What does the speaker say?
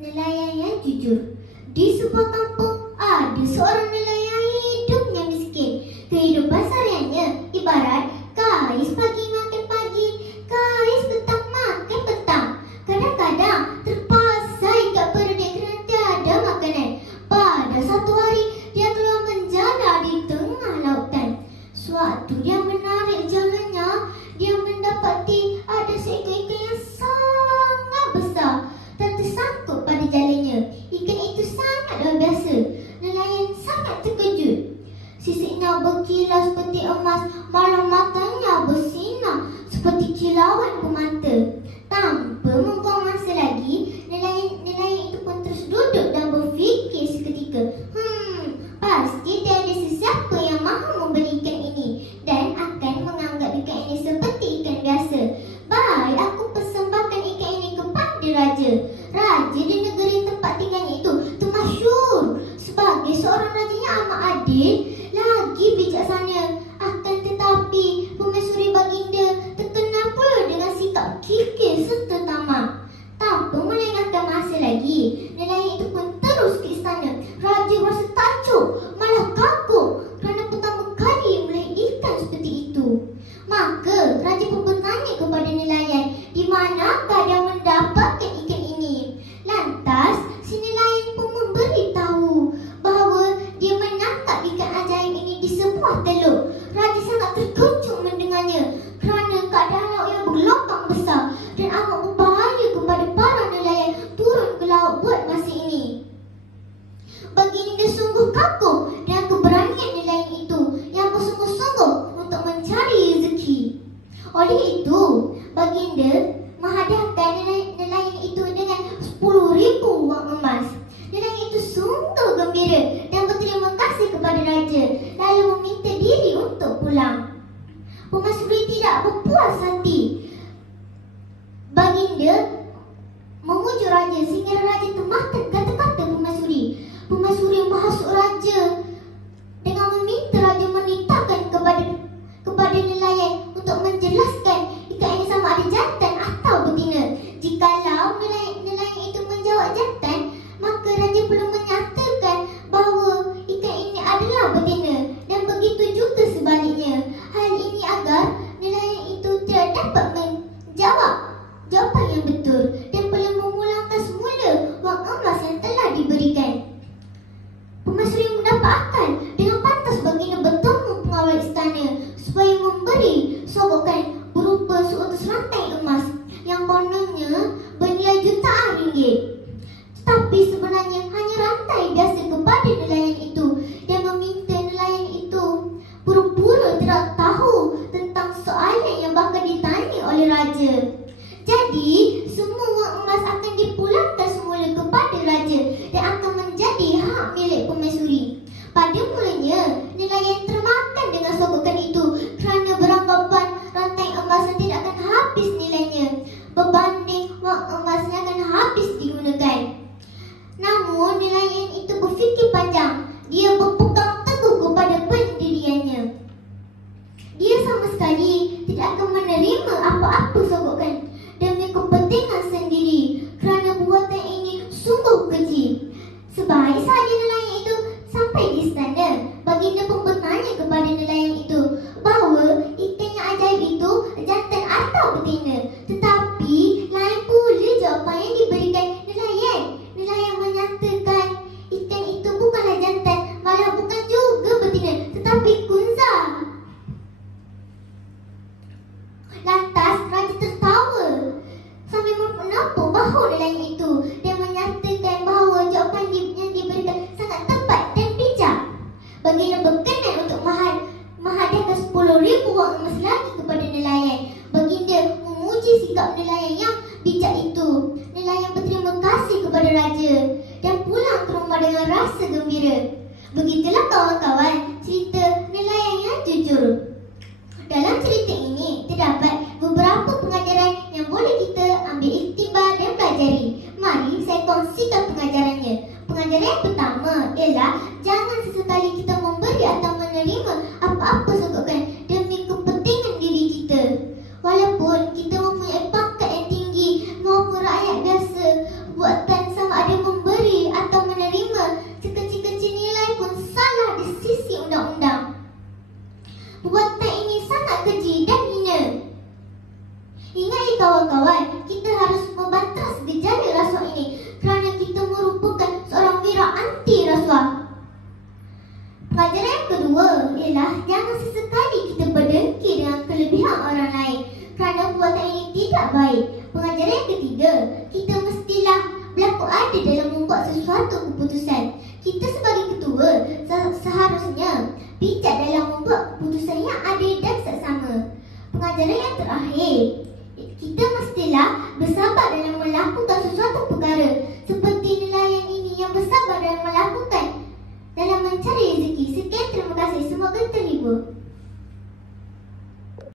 Nelayan yang jujur. Di sebuah kampung ada seorang nelayan hidupnya miskin. Kehidupan sehariannya ibarat kais pagi makan pagi, kais petang makan petang. Kadang-kadang terpaksa ikat perutnya kerana tiada makanan. Pada satu hari dia keluar menjala di tengah lautan. Suatu dia menarik jalannya, dia mendapati ada seekor ikan yang sangat besar dan tersangkut pada jalannya. Ikan itu sangat luar biasa. Nelayan sangat terkejut. Sisiknya berkilau seperti emas, malah matanya bersinar seperti kilauan permata. Tanpa membuang masa lagi, nelayan itu pun terus duduk dan berfikir seketika. Pasti tiada sesiapa yang mahu membeli ikan ini dan akan menganggap ikan ini seperti ikan biasa. Baik, aku persembahkan ikan ini kepada raja. Raja di negeri tempat tinggalnya itu termasyhur sebagai seorang raja yang amat adil lagi bijaksana. Akan tetapi permaisuri baginda terkenal pula dengan sikap kikir serta tamak. Tanpa melengahkan masa lagi, nelayan itu pun terus ke istana. Raja merasa takjub, malah kagum kerana pertama kali melihat ikan seperti itu. Maka raja pun bertanya kepada nelayan, di manakah dia mendapatkan ikan ini? Lantas si nelayan pun memberitahu bahawa dia menangkap ikan ajaib ini di sebuah teluk. Raja sangat terkejut mendengarnya kerana keadaan laut yang bergelombang besar dan amat berbahaya kepada para nelayan turun ke laut buat masa ini. Baginda sungguh kagum dengan keberanian nelayan itu yang bersungguh-sungguh untuk mencari rezeki. Oleh itu, baginda menghadiahkan nelayan itu dengan 10,000 wang emas. Nelayan itu sungguh gembira dan berterima kasih kepada raja, lalu meminta diri untuk pulang. Permaisuri tidak berpuas hati. Baginda memujuk raja sehingga raja termakan kata-kata permaisuri. Permaisuri menghasut raja dengan meminta raja menitahkan kepada nelayan untuk menjelaskan ikan ini sama ada jantan atau betina. Jikalau nelayan itu menjawab jantan, maka raja perlu menyatakan bahawa ikan ini adalah betina, dan begitu juga sebaliknya. Hal ini agar nelayan itu tidak dapat menjawab jawapan yang betul dan perlu memulangkan semula wang emas yang telah diberikan. Permaisuri mendapat akal. Dengan pantas baginda bertemu pengawal istana supaya memberi sogokan berupa seutas rantai emas yang kononnya bernilai jutaan ringgit. Tetapi sebenarnya hanya rantai biasa kepada nelayan itu. Dia meminta nelayan itu pura-pura tidak tahu tentang soalan yang bakal ditanya oleh raja. Jadi, semua wang emas akan dipulangkan semula kepada raja dan akan menjadi hak milik permaisuri. Pada mulanya, nelayan termakan dengan sogokan itu kerana beranggapan rantai emas tidak akan habis nilainya berbanding wang emas yang akan habis digunakan. Namun, nelayan itu berfikir panjang. Dia berpegang teguh kepada pendiriannya. Dia sama sekali tidak akan menerima apa-apa sogokan demi kepentingan sendiri kerana buatan ini sungguh keji. Sebaik sahaja nelayan itu sampai di istana, baginda pun bertanya kepada nelayan itu bahawa ikan yang ajaib itu jantan atau betina. Tetapi lain pula jawapan yang diberikan nelayan. Nelayan menyatakan ikan itu bukanlah jantan, malah bukan juga betina, tetapi kunza. Lantas raja tertawa sambil menepuk bahu nelayan itu dan menyatakan bahawa jawapan yang diberikan sangat tepat dan bijak. Baginda berkenan untuk menghadiahkan 10,000 wang emas lagi kepada nelayan. Baginda memuji sikap nelayan yang bijak itu. Nelayan berterima kasih kepada raja dan pulang ke rumah dengan rasa gembira. Begitulah kawan-kawan cerita nelayan yang jujur. Dalam cerita ini terdapat beberapa pengajaran yang boleh kita ambil iktibar dan pelajari. Mari saya kongsikan pengajarannya. Pengajaran yang pertama ialah jangan sesekali kita memberi atau menerima apa-apa sogokan demi kepentingan diri kita. Walaupun kita mempunyai pangkat yang tinggi maupun rakyat biasa, buatan sama ada kawan, kita harus membantas gejala rasuah ini kerana kita merupakan seorang wira anti rasuah. Pengajaran yang kedua ialah jangan sesekali kita berdengki dengan kelebihan orang lain kerana perbuatan ini tidak baik. Pengajaran yang ketiga, kita mestilah berlaku adil dalam membuat sesuatu keputusan. Kita sebagai ketua seharusnya bijak dalam membuat keputusan yang adil dan seksama. Pengajaran yang terakhir, kita mestilah bersabar dalam melakukan sesuatu perkara seperti nelayan ini yang bersabar dalam melakukan dalam mencari rezeki. Sekian, terima kasih. Semoga terhibur.